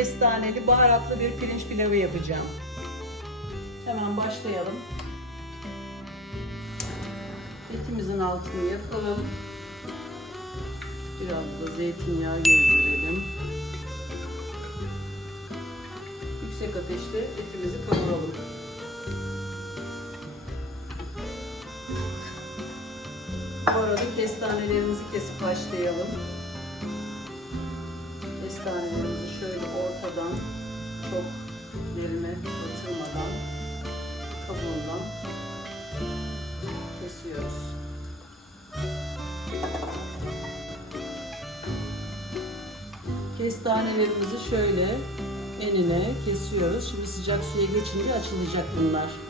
kestaneli baharatlı bir pirinç pilavı yapacağım. Hemen başlayalım. Etimizin altını yapalım. Biraz da zeytinyağı gezdirelim. Yüksek ateşte etimizi kavuralım. Bu arada kestanelerimizi kesip başlayalım. Kestanelerimizi şöyle ortadan çok derine batırmadan kabuğundan kesiyoruz. Kestanelerimizi şöyle enine kesiyoruz. Şimdi sıcak suya geçince açılacak bunlar.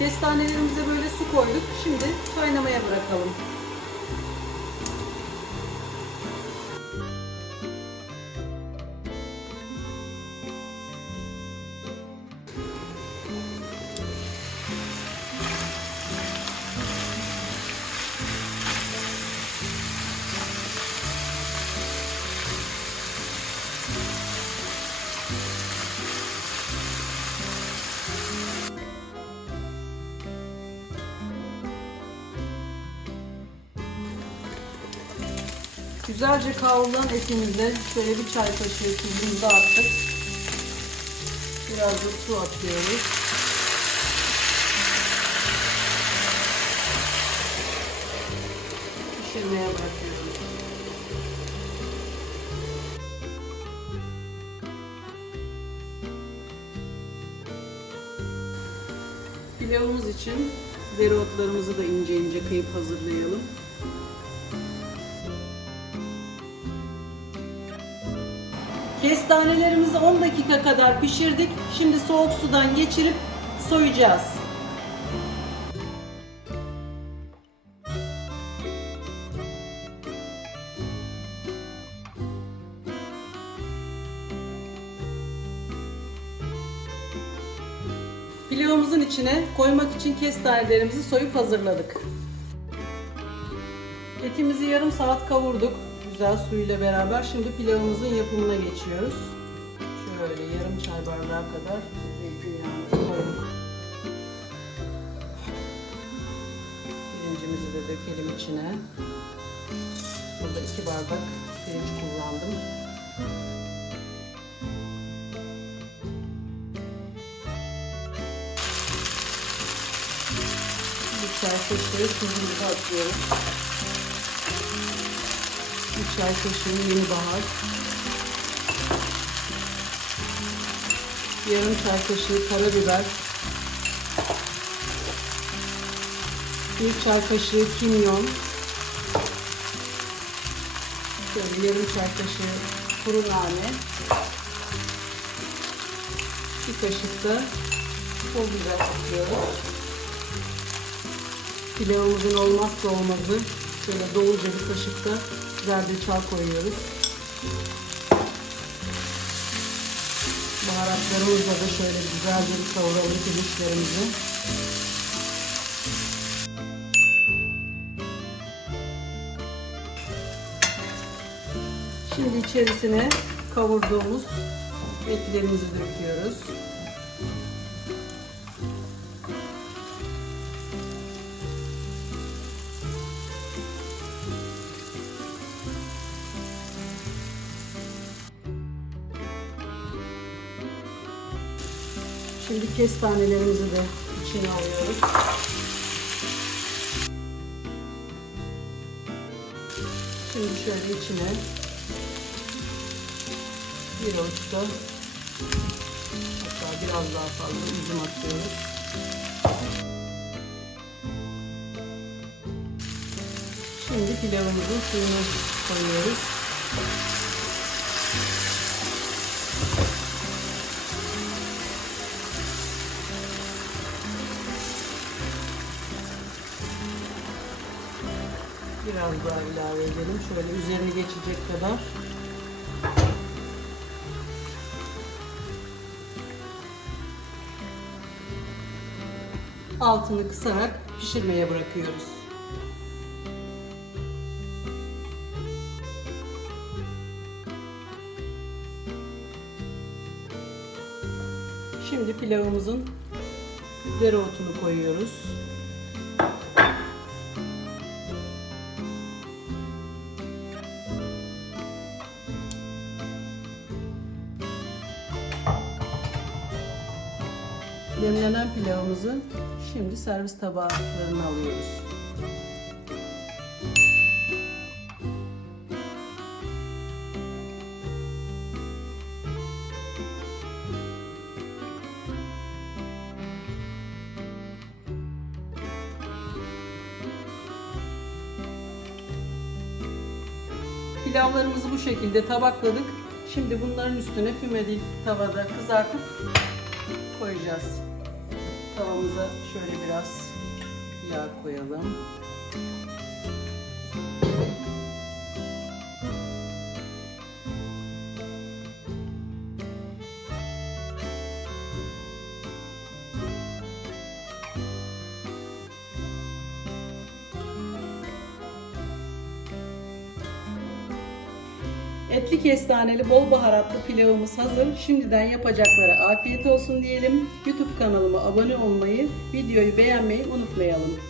Kestanelerimize böyle su koyduk. Şimdi kaynamaya bırakalım. Güzelce kavrulan etimize şöyle bir çay kaşığı tuzumuzu attık. Biraz da su atıyoruz. Pişirmeye bırakıyoruz. Pilavımız için dereotlarımızı da ince ince kıyıp hazırlayalım. Kestanelerimizi 10 dakika kadar pişirdik. Şimdi soğuk sudan geçirip soyacağız. Pilavımızın içine koymak için kestanelerimizi soyup hazırladık. Etimizi yarım saat kavurduk. Güzel suyuyla beraber. Şimdi pilavımızın yapımına geçiyoruz. Şöyle yarım çay bardağı kadar zeytinyağını koyduk. Pirincimizi de dökelim içine. Burada iki bardak pirinç kullandım. Bir çay kaşığı tuzumuzu atıyoruz. Bir çay kaşığı yeni bahar. Yarım çay kaşığı karabiber. Bir çay kaşığı kimyon. Şöyle yarım çay kaşığı kuru nane. Bir kaşık da pul biber atıyoruz. Pilavımızın olmazsa olmazı şöyle doluca bir kaşık da zerdeçal koyuyoruz. Baharatlarımızla da şöyle güzelce bir kavuralım pirinçlerimizi. Şimdi içerisine kavurduğumuz etlerimizi döküyoruz. Şimdi kestanelerimizi de içine alıyoruz. Şimdi şöyle içine bir avuç da hatta biraz daha fazla üzüm atıyoruz. Şimdi pilavımızın suyunu koyuyoruz. Biraz daha ilave edelim. Şöyle üzerine geçecek kadar. Altını kısarak pişirmeye bırakıyoruz. Şimdi pilavımızın dereotunu koyuyoruz. Demlenen pilavımızı şimdi servis tabaklarına alıyoruz. Pilavlarımızı bu şekilde tabakladık. Şimdi bunların üstüne fümeli tavada kızartıp koyacağız. Tavamıza şöyle biraz yağ koyalım. Etli kestaneli bol baharatlı pilavımız hazır. Şimdiden yapacaklara afiyet olsun diyelim. YouTube kanalıma abone olmayı, videoyu beğenmeyi unutmayalım.